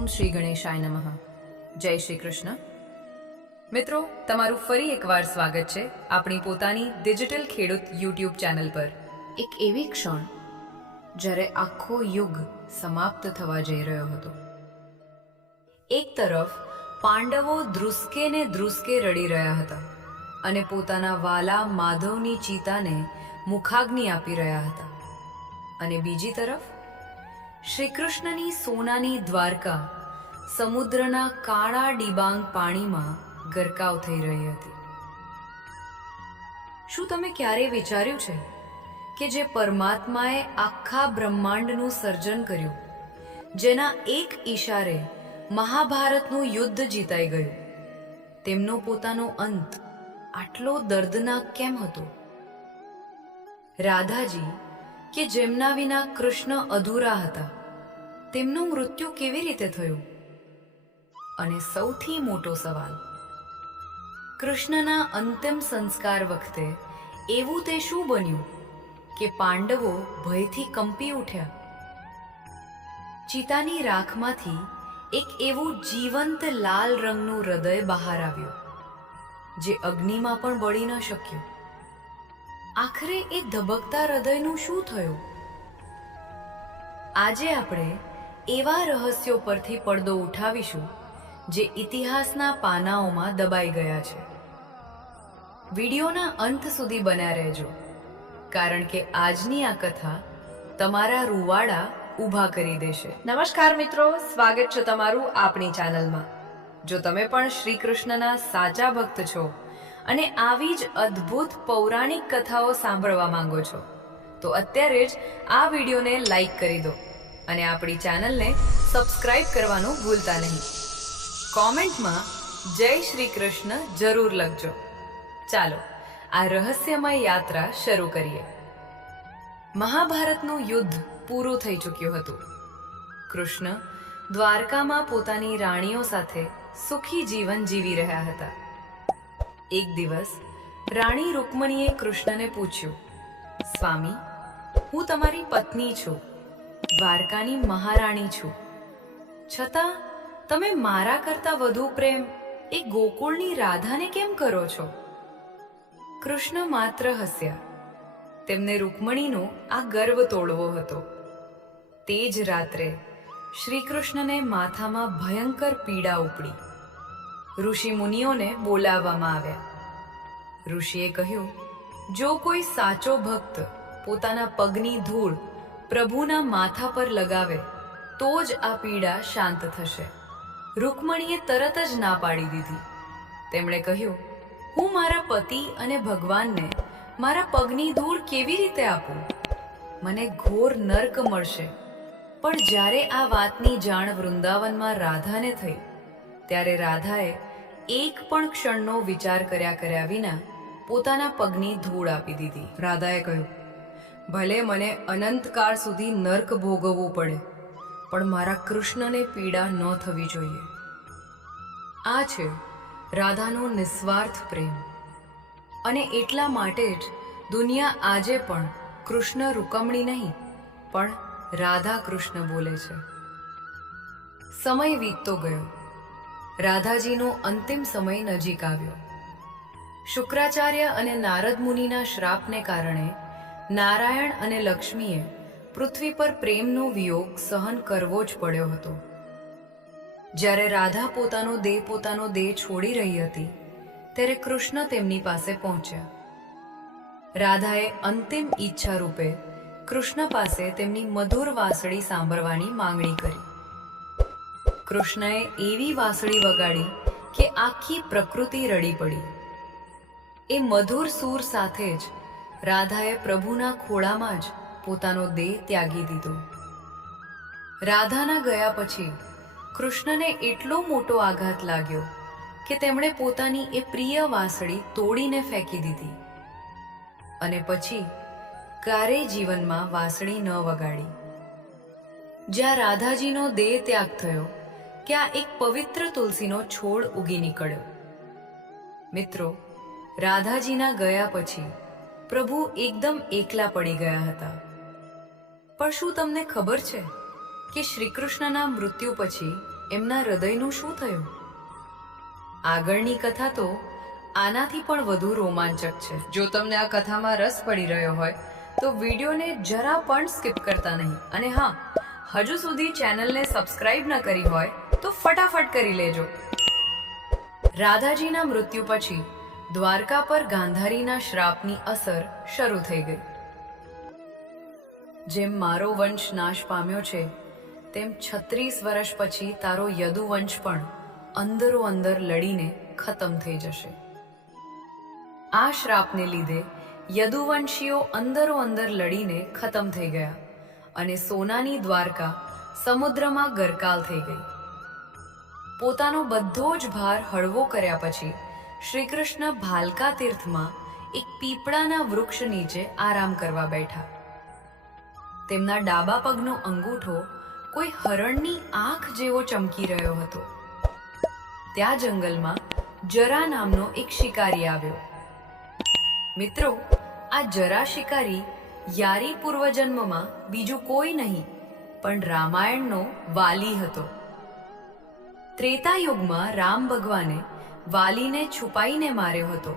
ઓમ શ્રી ગણેશાય નમઃ. જય શ્રી કૃષ્ણ. મિત્રો, તમારું ફરી એકવાર સ્વાગત છે આપણી પોતાની ડિજિટલ ખેડૂત યુટ્યુબ ચેનલ પર. એક એવી ક્ષણ જ્યારે આખો યુગ સમાપ્ત થવા જઈ રહ્યો હતો. એક તરફ પાંડવો ધ્રુસકે ને ધ્રુસકે રડી રહ્યા હતા અને પોતાના વાલા માધવની ચિતાને મુખાગ્નિ આપી રહ્યા હતા, અને બીજી તરફ શ્રીકૃષ્ણની સોનાની દ્વારકા સમુદ્રના કાળા ડિબાંગ પાણીમાં ગરકાવ થઈ રહી હતી. શું તમે ક્યારેય વિચાર્યું છે કે જે પરમાત્માએ આખા બ્રહ્માંડનું સર્જન કર્યું, જેના એક ઈશારે મહાભારતનું યુદ્ધ જીતાઈ ગયું, તેમનો પોતાનો અંત આટલો દર્દનાક કેમ હતો? રાધાજી કે જેમના વિના કૃષ્ણ અધૂરા હતા, તેમનું મૃત્યુ કેવી રીતે થયું? અને સૌથી મોટો સવાલ, કૃષ્ણના અંતિમ સંસ્કાર વખતે એવું તે શું બન્યું કે પાંડવો ભયથી કંપી ઉઠ્યા? ચિતાની રાખમાંથી એક એવું જીવંત લાલ રંગનું હૃદય બહાર આવ્યું, જે અગ્નિમાં પણ બળી ન શક્યું. આખરે એ ધબકતા હૃદયનું શું થયું? આજે આપણે એવા રહસ્યો પરથી પડદો ઉઠાવીશું જે ઇતિહાસના પાનાઓમાં દબાઈ ગયા છે. વિડીયોના અંત સુધી બન્યા રહેજો, કારણ કે આજની આ કથા તમારા રૂવાડા ઊભા કરી દેશે. નમસ્કાર મિત્રો, સ્વાગત છે તમારું આપણી ચેનલમાં. જો તમે પણ શ્રી કૃષ્ણના સાચા ભક્ત છો અને આવી જ અદ્ભુત પૌરાણિક કથાઓ સાંભળવા માંગો છો, તો અત્યારે જ આ વિડીયોને લાઈક કરી દો અને આપણી ચેનલને સબસ્ક્રાઇબ કરવાનું ભૂલતા નહીં. કોમેન્ટમાં જય શ્રી કૃષ્ણ જરૂર લખજો. ચાલો આ રહસ્યમય યાત્રા શરૂ કરીએ. મહાભારતનું યુદ્ધ પૂરું થઈ ચૂક્યું હતું. કૃષ્ણ દ્વારકામાં પોતાની રાણીઓ સાથે સુખી જીવન જીવી રહ્યા હતા. એક દિવસ રાણી રૂકમણીએ કૃષ્ણને પૂછ્યું, સ્વામી, હું તમારી પત્ની છું, દ્વારકાની મહારાણી છું, છતાં તમે મારા કરતા વધુ પ્રેમ એ ગોકુળની રાધાને કેમ કરો છો? કૃષ્ણ માત્ર હસ્યા. તેમને રૂકમણીનો આ ગર્વ તોડવો હતો. તે જ રાત્રે શ્રી કૃષ્ણને માથામાં ભયંકર પીડા ઉપડી. ઋષિ મુનિઓને બોલાવવામાં આવ્યા. ઋષિએ કહ્યું, જો કોઈ સાચો ભક્ત પોતાના પગની ધૂળ પ્રભુના માથા પર લગાવે તો જ આ પીડા શાંત થશે. રૂકમણીએ તરત જ ના પાડી દીધી. તેમણે કહ્યું, હું મારા પતિ અને ભગવાનને મારા પગની ધૂળ કેવી રીતે આપું? મને ઘોર નર્ક મળશે. પણ જ્યારે આ વાતની જાણ વૃંદાવનમાં રાધાને થઈ, ત્યારે રાધાએ એક પણ ક્ષણનો વિચાર કર્યા વિના પોતાના પગની ધૂળ આપી દીધી. રાધાએ કહ્યું, ભલે મને અનંતકાળ સુધી નર્ક ભોગવવું પડે, પણ મારા કૃષ્ણને પીડા ન થવી જોઈએ. આ છે રાધાનો નિસ્વાર્થ પ્રેમ, અને એટલા માટે જ દુનિયા આજે પણ કૃષ્ણ રૂકમણી નહીં, પણ રાધા કૃષ્ણ બોલે છે. સમય વીતતો ગયો. રાધાજીનો અંતિમ સમય નજીક આવ્યો. શુક્રાચાર્ય અને નારદ મુનિના શ્રાપને કારણે નારાયણ અને લક્ષ્મીએ પૃથ્વી પર પ્રેમનો વિયોગ સહન કરવો જ પડ્યો હતો. જ્યારે રાધા પોતાનો દેહ છોડી રહી હતી, ત્યારે કૃષ્ણ તેમની પાસે પહોંચ્યા. રાધાએ અંતિમ ઈચ્છા રૂપે કૃષ્ણ પાસે તેમની મધુર વાંસળી સાંભળવાની માંગણી કરી. કૃષ્ણએ એવી વાંસળી વગાડી કે આખી પ્રકૃતિ રડી પડી. એ મધુર સૂર સાથે જ રાધાએ પ્રભુના ખોળામાં જ પોતાનો દેહ ત્યાગી દીધો. રાધાના ગયા પછી કૃષ્ણને એટલો મોટો આઘાત લાગ્યો કે તેમણે પોતાની એ પ્રિય વાંસળી તોડીને ફેંકી દીધી, અને પછી ક્યારેય જીવનમાં વાંસળી ન વગાડી. જ્યાં રાધાજીનો દેહ ત્યાગ થયો, ત્યાં એક પવિત્ર તુલસીનો છોડ ઉગી નીકળ્યો. મિત્રો, રાધાજીના ગયા પછી પ્રભુ એકદમ એકલા પડી ગયા હતા. પણ શું તમને ખબર છે કે શ્રી કૃષ્ણના મૃત્યુ પછી એમના હૃદયનું શું થયું? આગળની કથા તો આનાથી પણ વધુ રોમાંચક છે. જો તમને આ કથામાં રસ પડી રહ્યો હોય તો વિડીયોને જરા પણ સ્કીપ કરતા નહીં. અને હા, હજુ સુધી ચેનલને સબસ્ક્રાઇબ ન કરી હોય તો ફટાફટ કરી લેજો. રાધાજીના મૃત્યુ પછી દ્વારકા પર ગાંધારીના શ્રાપની અસર શરૂ થઈ ગઈ. જેમ મારો વંશ નાશ પામ્યો છે, તેમ 36 વર્ષ પછી તારો યદુવંશ પણ અંદરો અંદર લડીને ખતમ થઈ જશે. આ શ્રાપને લીધે યદુવંશીઓ અંદરો અંદર લડીને ખતમ થઈ ગયા અને સોનાની દ્વારકા સમુદ્રમાં ગરકાલ થઈ ગઈ. પોતાનો બધો જ ભાર હળવો કર્યા પછી શ્રી કૃષ્ણ ભાલકા તીર્થમાં એક પીપળાના વૃક્ષ નીચે આરામ કરવા બેઠા. તેમના ડાબા પગનો અંગૂઠો કોઈ હરણની આંખ જેવો ચમકી રહ્યો હતો. ત્યાં જંગલમાં જરા નામનો એક શિકારી આવ્યો. મિત્રો, આ જરા શિકારી યારી પૂર્વજન્મમાં બીજું કોઈ નહીં પણ રામાયણનો વાલી હતો. ત્રેતા યુગમાં રામ ભગવાને વાલીને છુપાઈને માર્યો હતો.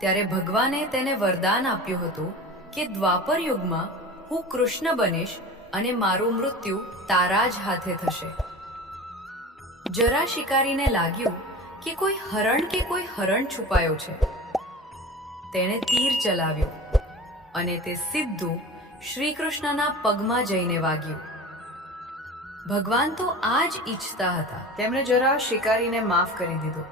ત્યારે ભગવાને તેને વરદાન આપ્યું હતું કે દ્વાપર યુગમાં હું કૃષ્ણ બનીશ અને મારું મૃત્યુ તારા જ હાથે થશે. જરા શિકારીને લાગ્યું કે કોઈ હરણ છુપાયો છે. તેણે તીર ચલાવ્યો અને તે સીધું શ્રી કૃષ્ણના પગમાં જઈને વાગ્યું. ભગવાન તો આ જ ઈચ્છતા હતા. તેમણે જરા શિકારીને માફ કરી દીધો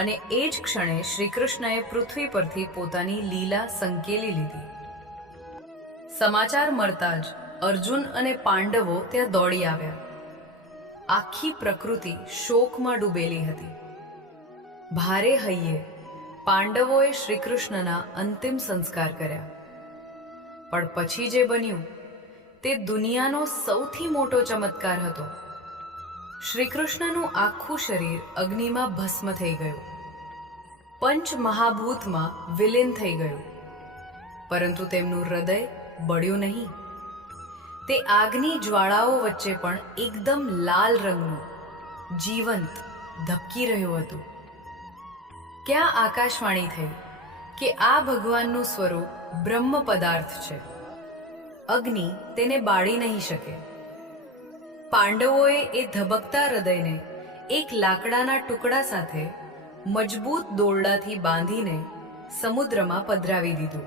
અને એ જ ક્ષણે શ્રી કૃષ્ણએ પૃથ્વી પરથી પોતાની લીલા સંકેલી લીધી. સમાચાર મળતા જ અર્જુન અને પાંડવો ત્યાં દોડી આવ્યા. આખી પ્રકૃતિ શોકમાં ડૂબેલી હતી. ભારે હૈયે પાંડવોએ શ્રી કૃષ્ણના અંતિમ સંસ્કાર કર્યા. પણ પછી જે બન્યું તે દુનિયાનો સૌથી મોટો ચમત્કાર હતો. શ્રી કૃષ્ણનું આખું શરીર અગ્નિમાં ભસ્મ થઈ ગયું, પંચ મહાભૂતમાં વિલીન થઈ ગયું, પરંતુ તેમનું હૃદય બળ્યું નહીં. તે આગની જ્વાળાઓ વચ્ચે પણ એકદમ લાલ રંગનું જીવંત ધબકી રહ્યું હતું. ક્યાં આકાશવાણી થઈ કે આ ભગવાનનું સ્વરૂપ બ્રહ્મ પદાર્થ છે. અગ્નિ તેને બાળી નહીં શકે. પાંડવોએ એ ધબકતા હૃદયને એક લાકડાના ટુકડા સાથે મજબૂત દોરડાથી બાંધીને સમુદ્રમાં પધરાવી દીધું.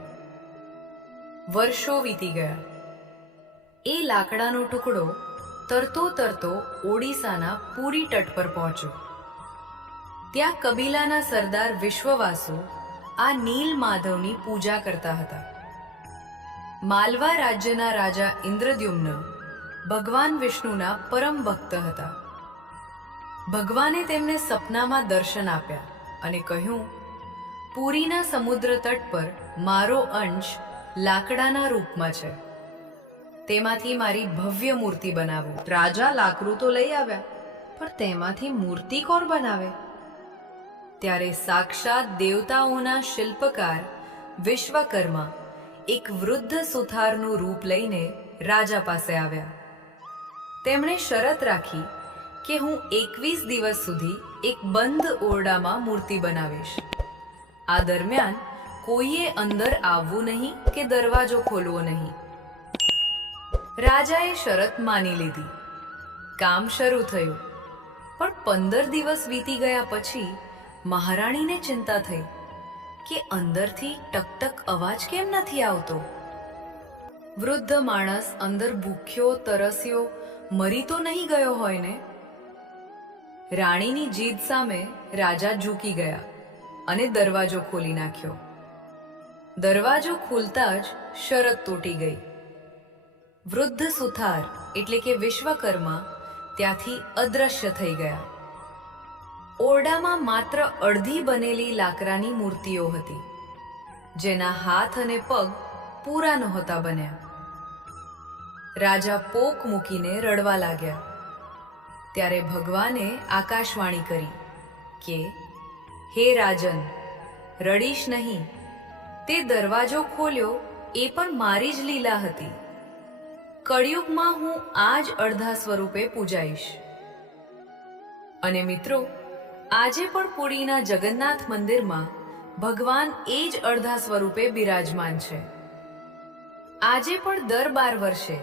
વર્ષો વીતી ગયા. એ લાકડાનો ટુકડો તરતો તરતો ઓડિશાના પુરી તટ પર પહોંચ્યો. ત્યાં કબીલાના સરદાર વિશ્વવાસુ આ નીલ માધવની પૂજા કરતા હતા. માલવા રાજ્યના રાજા ઇન્દ્રદ્યુમ્ન ભગવાન વિષ્ણુના પરમ ભક્ત હતા. ભગવાને તેમને સપનામાં દર્શન આપ્યા અને કહ્યું, પુરીના સમુદ્ર તટ પર મારો અંશ લાકડાના રૂપમાં છે. તેમાંથી મારી ભવ્ય મૂર્તિ બનાવો. રાજા લાકડું તો લઈ આવ્યા, પણ તેમાંથી મૂર્તિ કોણ બનાવે? ત્યારે સાક્ષાત દેવતાઓના શિલ્પકાર વિશ્વકર્મા એક વૃદ્ધ સુથારનું રૂપ લઈને રાજા પાસે આવ્યા. તેમણે શરત રાખી કે હું 21 દિવસ સુધી એક બંધ ઓરડામાં મૂર્તિ બનાવીશ. આ દરમિયાન કોઈએ અંદર આવવું નહીં કે દરવાજો ખોલવો નહીં. રાજાએ શરત માની લીધી. કામ શરૂ થયું. પણ 15 દિવસ વીતી ગયા પછી મહારાણીને ચિંતા થઈ કે અંદરથી ટકટક અવાજ કેમ નથી આવતો. વૃદ્ધ માણસ અંદર ભૂખ્યો તરસ્યો મરી તો નહીં ગયો હોય ને? રાણીની જીદ સામે રાજા ઝૂકી ગયા અને દરવાજો ખોલી નાખ્યો. દરવાજો ખુલતા જ શરત તૂટી ગઈ. વૃદ્ધ સુથાર એટલે કે વિશ્વકર્મા ત્યાંથી અદ્રશ્ય થઈ ગયા. ઓરડામાં માત્ર અડધી બનેલી લાકડાની મૂર્તિઓ હતી, જેના હાથ અને પગ પૂરા નહોતા બન્યા. રાજા પોક મૂકીને રડવા લાગ્યા. ત્યારે ભગવાને આકાશવાણી કરી કે, હે રાજન, રડીશ નહીં. તે દરવાજો ખોલ્યો એ પણ મારી જ લીલા હતી. કળિયુગમાં હું આ જ અડધા સ્વરૂપે પૂજાઈશ. અને મિત્રો, આજે પણ પુરીના જગન્નાથ મંદિરમાં ભગવાન એ જ અડધા સ્વરૂપે બિરાજમાન છે. આજે પણ દર 12 વર્ષે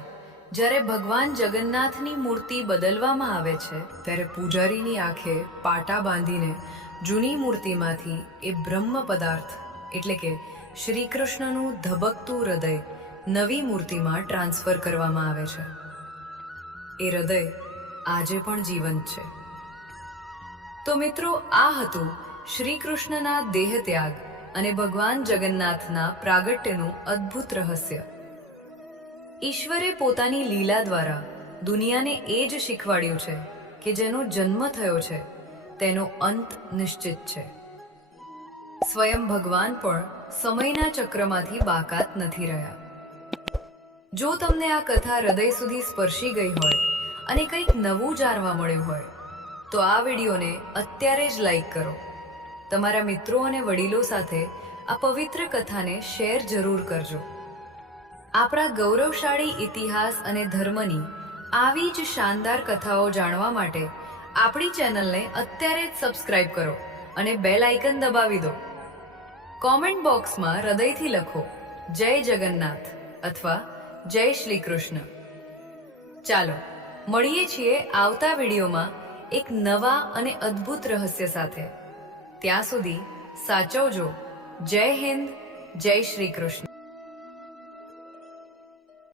જ્યારે ભગવાન જગન્નાથની મૂર્તિ બદલવામાં આવે છે, ત્યારે પૂજારીની આંખે પાટા બાંધીને જૂની મૂર્તિમાંથી એ બ્રહ્મ પદાર્થ એટલે કે શ્રી કૃષ્ણનું ધબકતું હૃદય નવી મૂર્તિમાં ટ્રાન્સફર કરવામાં આવે છે. એ હૃદય આજે પણ જીવંત છે. તો મિત્રો, આ હતું શ્રી કૃષ્ણના દેહ ત્યાગ અને ભગવાન જગન્નાથના પ્રાગટ્યનું અદ્ભુત રહસ્ય. ઈશ્વરે પોતાની લીલા દ્વારા દુનિયાને એ જ શીખવાડ્યું છે કે જેનો જન્મ થયો છે તેનો અંત નિશ્ચિત છે. સ્વયં ભગવાન પણ સમયના ચક્રમાંથી બાકાત નથી રહ્યા. જો તમને આ કથા હૃદય સુધી સ્પર્શી ગઈ હોય અને કંઈક નવું જાણવા મળ્યું હોય તો આ વિડીયોને અત્યારે જ લાઈક કરો. તમારા મિત્રો અને વડીલો સાથે આ પવિત્ર કથાને શેર જરૂર કરજો. આપણા ગૌરવશાળી ઇતિહાસ અને ધર્મની આવી જ શાનદાર કથાઓ જાણવા માટે આપણી ચેનલને અત્યારે જ સબસ્ક્રાઇબ કરો અને બેલ આઇકન દબાવી દો. કોમેન્ટ બોક્સમાં હૃદયથી લખો જય જગન્નાથ અથવા જય શ્રી કૃષ્ણ. ચાલો મળીએ છીએ આવતા વિડીયોમાં એક નવા અને અદ્ભુત રહસ્ય સાથે. ત્યાં સુધી સાચવજો. જય હિન્દ, જય શ્રી કૃષ્ણ.